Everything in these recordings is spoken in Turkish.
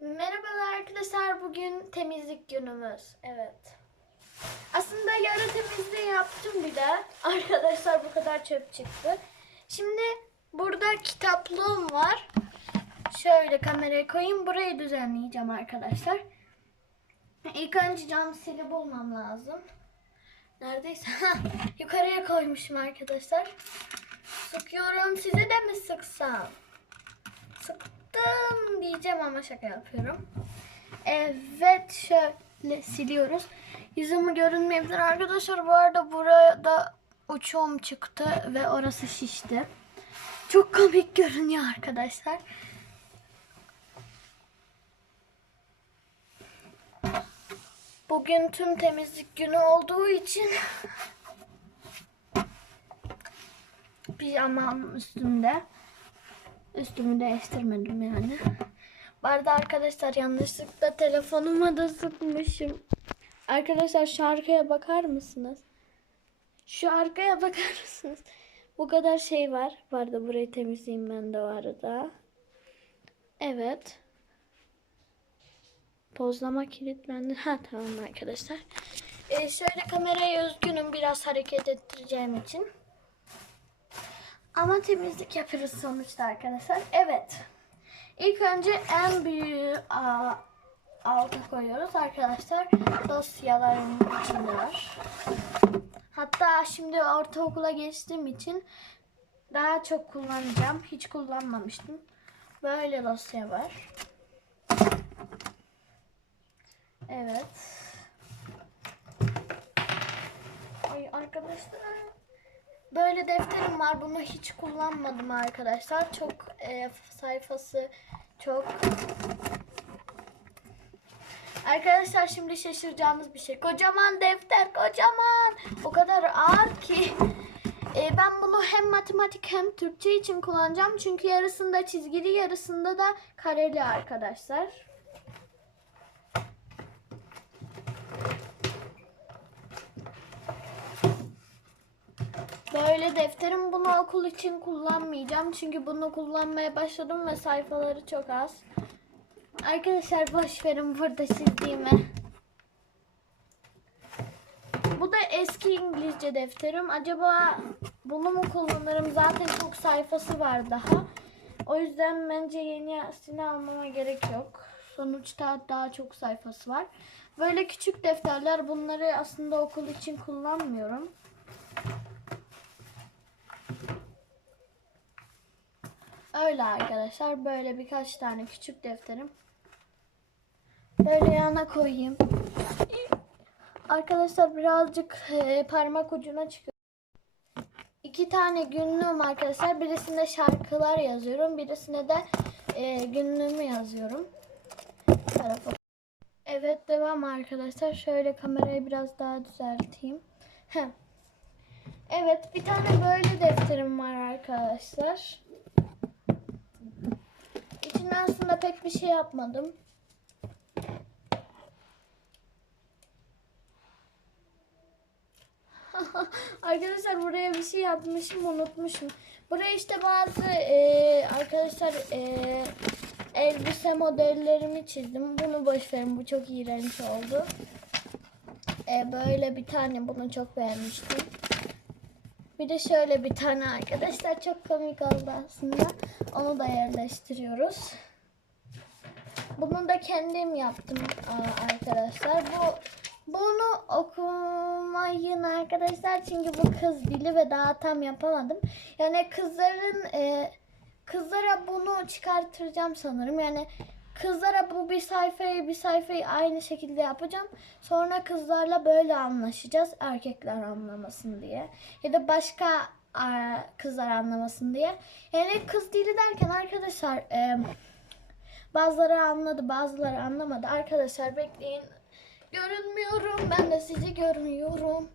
Merhabalar arkadaşlar. Bugün temizlik günümüz. Evet. Aslında yarı temizliği yaptım bir de. Arkadaşlar bu kadar çöp çıktı. Şimdi burada kitaplığım var. Şöyle kameraya koyayım. Burayı düzenleyeceğim arkadaşlar. İlk önce cam sili bulmam lazım. Neredeyse. Yukarıya koymuşum arkadaşlar. Sıkıyorum. Size de mi sıksam? Sıktım diyeceğim ama şaka yapıyorum. Evet şöyle siliyoruz. Yüzümü görünmeyebilir arkadaşlar. Bu arada burada uçum çıktı ve orası şişti. Çok komik görünüyor arkadaşlar. Bugün tüm temizlik günü olduğu için pijamam üstümde. Üstümü değiştirmedim yani. Bu arada arkadaşlar yanlışlıkla telefonuma da sıkmışım. Arkadaşlar şu arkaya bakar mısınız? Şu arkaya bakar mısınız? Bu kadar şey var. Bu arada burayı temizleyeyim ben de o arada. Evet. Pozlama kilitlendi. Ha tamam arkadaşlar. Ee, şöyle kameraya üzgünüm biraz hareket ettireceğim için. Ama temizlik yapıyoruz sonuçta arkadaşlar. Evet. İlk önce en büyüğü alta koyuyoruz arkadaşlar. Dosyaların içinde var. Hatta şimdi ortaokula geçtiğim için daha çok kullanacağım. Hiç kullanmamıştım. Böyle dosya var. Evet. Ay arkadaşlar. Böyle defterim var. Bunu hiç kullanmadım arkadaşlar. Çok e, sayfası çok. Arkadaşlar şimdi şaşıracağımız bir şey. Kocaman defter, kocaman. O kadar ağır ki. E, ben bunu hem matematik hem Türkçe için kullanacağım. Çünkü yarısında çizgili, yarısında da kareli arkadaşlar. Böyle defterim bunu okul için kullanmayacağım. Çünkü bunu kullanmaya başladım ve sayfaları çok az. Arkadaşlar boş verin burada çizdiğimi. Bu da eski İngilizce defterim. Acaba bunu mu kullanırım? Zaten çok sayfası var daha. O yüzden bence yenisini almama gerek yok. Sonuçta daha çok sayfası var. Böyle küçük defterler bunları aslında okul için kullanmıyorum. Öyle arkadaşlar. Böyle birkaç tane küçük defterim. Böyle yana koyayım. Arkadaşlar birazcık e, parmak ucuna çıkıyor. İki tane günlüğüm arkadaşlar. Birisinde şarkılar yazıyorum. Birisine de e, günlüğümü yazıyorum. Evet devam arkadaşlar. Şöyle kamerayı biraz daha düzelteyim. Evet bir tane böyle defterim var arkadaşlar. İçine aslında pek bir şey yapmadım. arkadaşlar buraya bir şey yapmışım unutmuşum. Buraya işte bazı e, arkadaşlar e, elbise modellerimi çizdim. Bunu boş verin bu çok iğrenç oldu. E, böyle bir tane bunu çok beğenmiştim. Bir de şöyle bir tane arkadaşlar çok komik oldu aslında. Onu da yerleştiriyoruz. Bunu da kendim yaptım arkadaşlar. Bu bunu okumayın arkadaşlar çünkü bu kız dili ve daha tam yapamadım. Yani kızların e, kızlara bunu çıkartacağım sanırım. Yani kızlara bu bir sayfayı bir sayfayı aynı şekilde yapacağım. Sonra kızlarla böyle anlaşacağız. Erkekler anlamasın diye. Ya da başka kızlar anlamasın diye. Yani kız dili derken arkadaşlar e, bazıları anladı bazıları anlamadı. Arkadaşlar bekleyin. Görünmüyorum. Ben de sizi görmüyorum.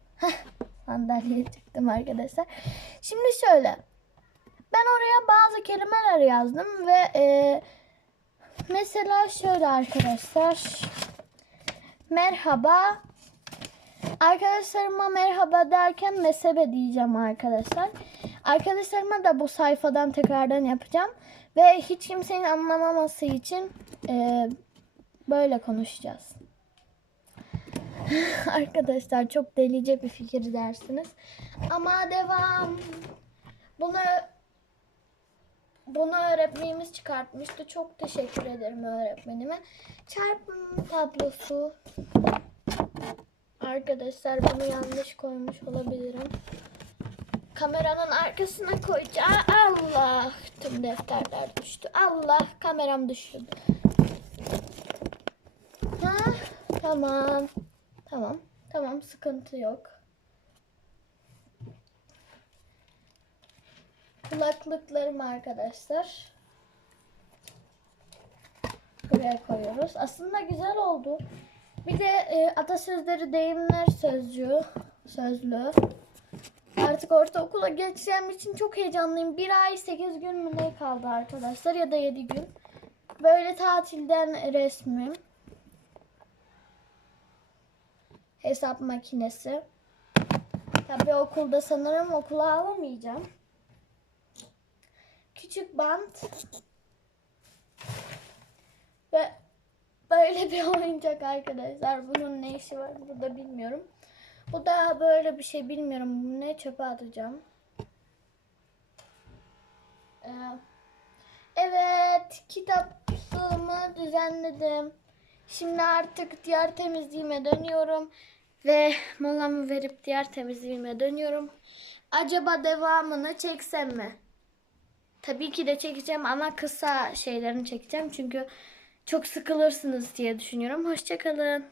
Sandalyeye çıktım arkadaşlar. Şimdi şöyle. Ben oraya bazı kelimeler yazdım ve e, mesela şöyle arkadaşlar. Merhaba. Arkadaşlarıma merhaba derken mesebe diyeceğim arkadaşlar. Arkadaşlarıma da bu sayfadan tekrardan yapacağım. Ve hiç kimsenin anlamaması için e, Böyle konuşacağız. Arkadaşlar çok delice bir fikir dersiniz. Ama devam. Bunu bunu öğretmenimiz çıkartmıştı. Çok teşekkür ederim öğretmenime. Çarpım tablosu. Arkadaşlar bunu yanlış koymuş olabilirim. Kameranın arkasına koyacağım. Allah! Tüm defterler düştü. Allah! Kameram düştü. Ha, tamam. Tamam. Tamam sıkıntı yok. Kulaklıklarım arkadaşlar. Buraya koyuyoruz. Aslında güzel oldu. Bir de e, atasözleri deyimler sözcüğü, sözlüğü. Artık ortaokula geçeceğim için çok heyecanlıyım. Bir ay 8 gün mü ne kaldı arkadaşlar ya da 7 gün. Böyle tatilden resmim. Hesap makinesi. Tabii okulda sanırım okula alamayacağım. Küçük bant. Ve böyle bir oyuncak arkadaşlar. Bunun ne işi var burada bilmiyorum. Bu da böyle bir şey bilmiyorum. Bu Ne çöpe atacağım. Ee, evet kitapçığımı düzenledim. Şimdi artık diğer temizliğime dönüyorum. Ve molamı verip diğer temizliğime dönüyorum. Acaba devamını çeksem mi? Tabii ki de çekeceğim ama kısa şeylerini çekeceğim. Çünkü çok sıkılırsınız diye düşünüyorum. Hoşçakalın.